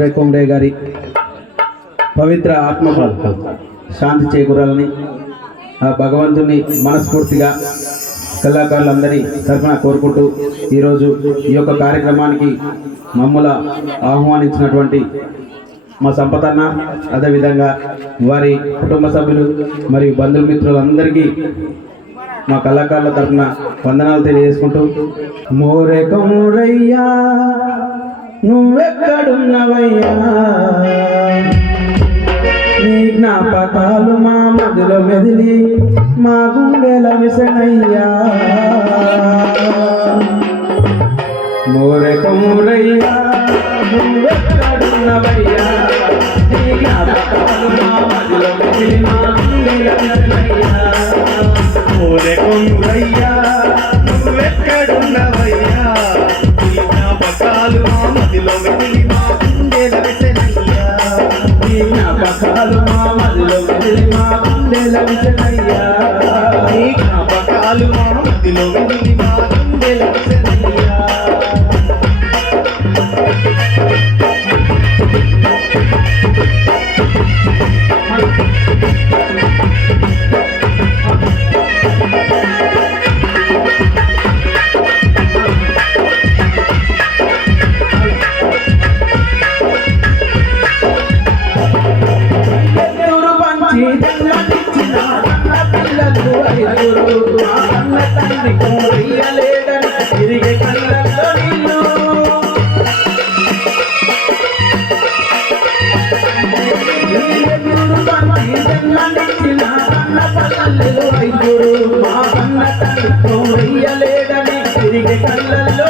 సురే కుమ్రే గారి పవిత్ర ఆత్మకు శాంతి చేకూరాలని ఆ భగవంతుని మనస్ఫూర్తిగా కళాకారులందరి తరఫున కోరుకుంటూ ఈరోజు ఈ యొక్క కార్యక్రమానికి మమ్మల ఆహ్వానించినటువంటి మా సంపదన్న అదేవిధంగా వారి కుటుంబ సభ్యులు మరియు బంధుమిత్రులందరికీ మా కళాకారుల తరఫున వందనాలు తెలియజేసుకుంటూ మోరే కమూరయ్యా నువ్వెక్కడున్నవయ్యా? నీ జ్ఞాపకాలు మా మదిలో మెదిలి మా గుండెల విసనయ్యా. మోరే కమూరయ్యా నువ్వెక్కడున్నవయ్యా? నీ జ్ఞాపకాలు మా మదిలో మెదిలి మా గుండెల విసనయ్యా. ఓరే కొంగయ్యా గుండెల నీ జ్ఞాపకాలు మా మదిలో వెతికి మా గుండెల కళ్ళల్లో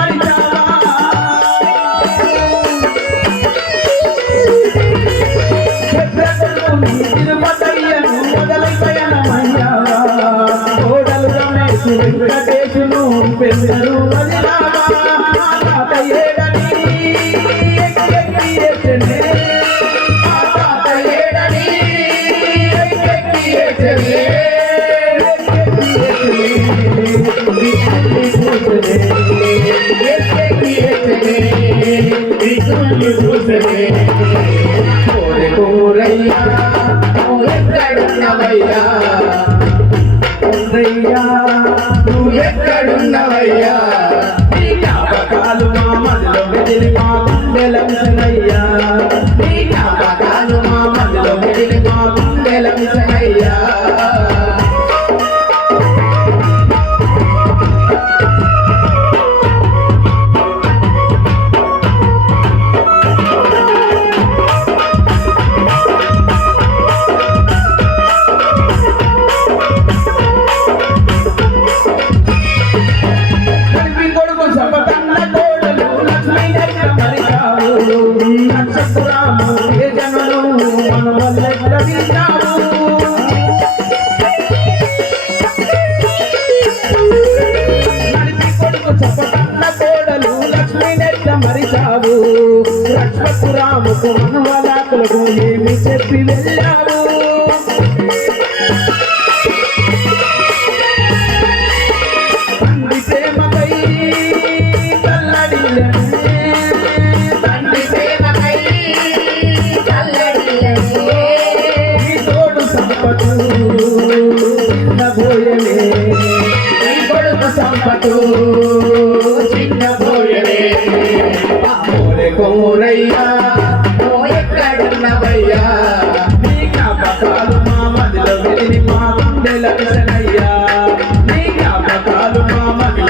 పెందరు వదిలావా? మా తాత ఏడని ఎక్కి ఎక్కి ఎత్తనే. నువ్వెక్కడున్నవయ్యా నీ జ్ఞాపకాలు మా మదిలో మెదిలి మా గుండెల విసనయ్యా. నీ జ్ఞాపకాలు మా మదిలో మా గుండెల లక్ష్మకు రాముకు వనవరాకులకు ఏమి చెప్పి వెళ్ళావు తండ్రి ప్రేమపై తల్లడిల్లనే తండ్రి ప్రేమపై తల్లడిల్లనే ఈ తోడు సంపతు నభోయమే ఈ కొడుకు సంపతు నీ జ్ఞాపకాలు మా మహిళ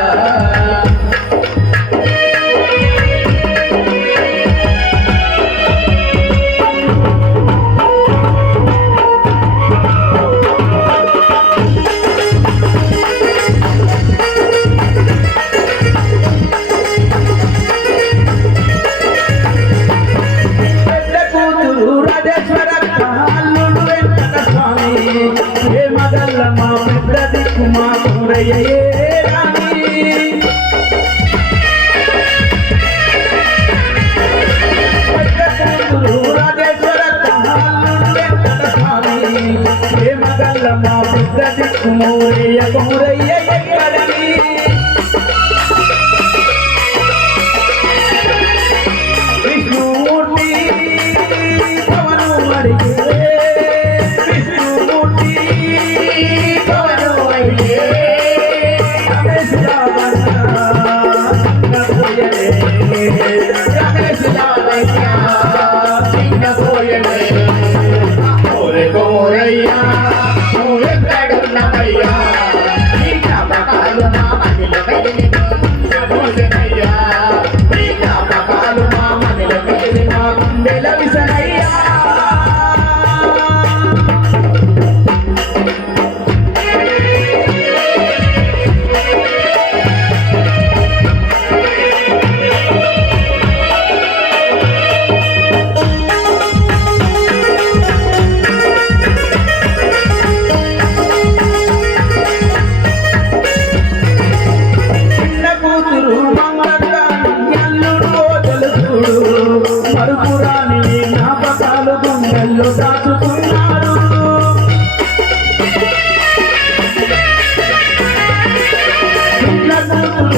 మా పెద్ద దిక్కు మా కూరయ్యే మా పెద్ద దిక్కు మూరయ్య కూరయ్య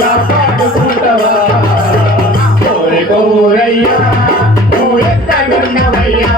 కాపాడుకుంటావా? కోరి కోరయ్యా నువ్వు ఎక్కడ ఉన్నవయ్యా?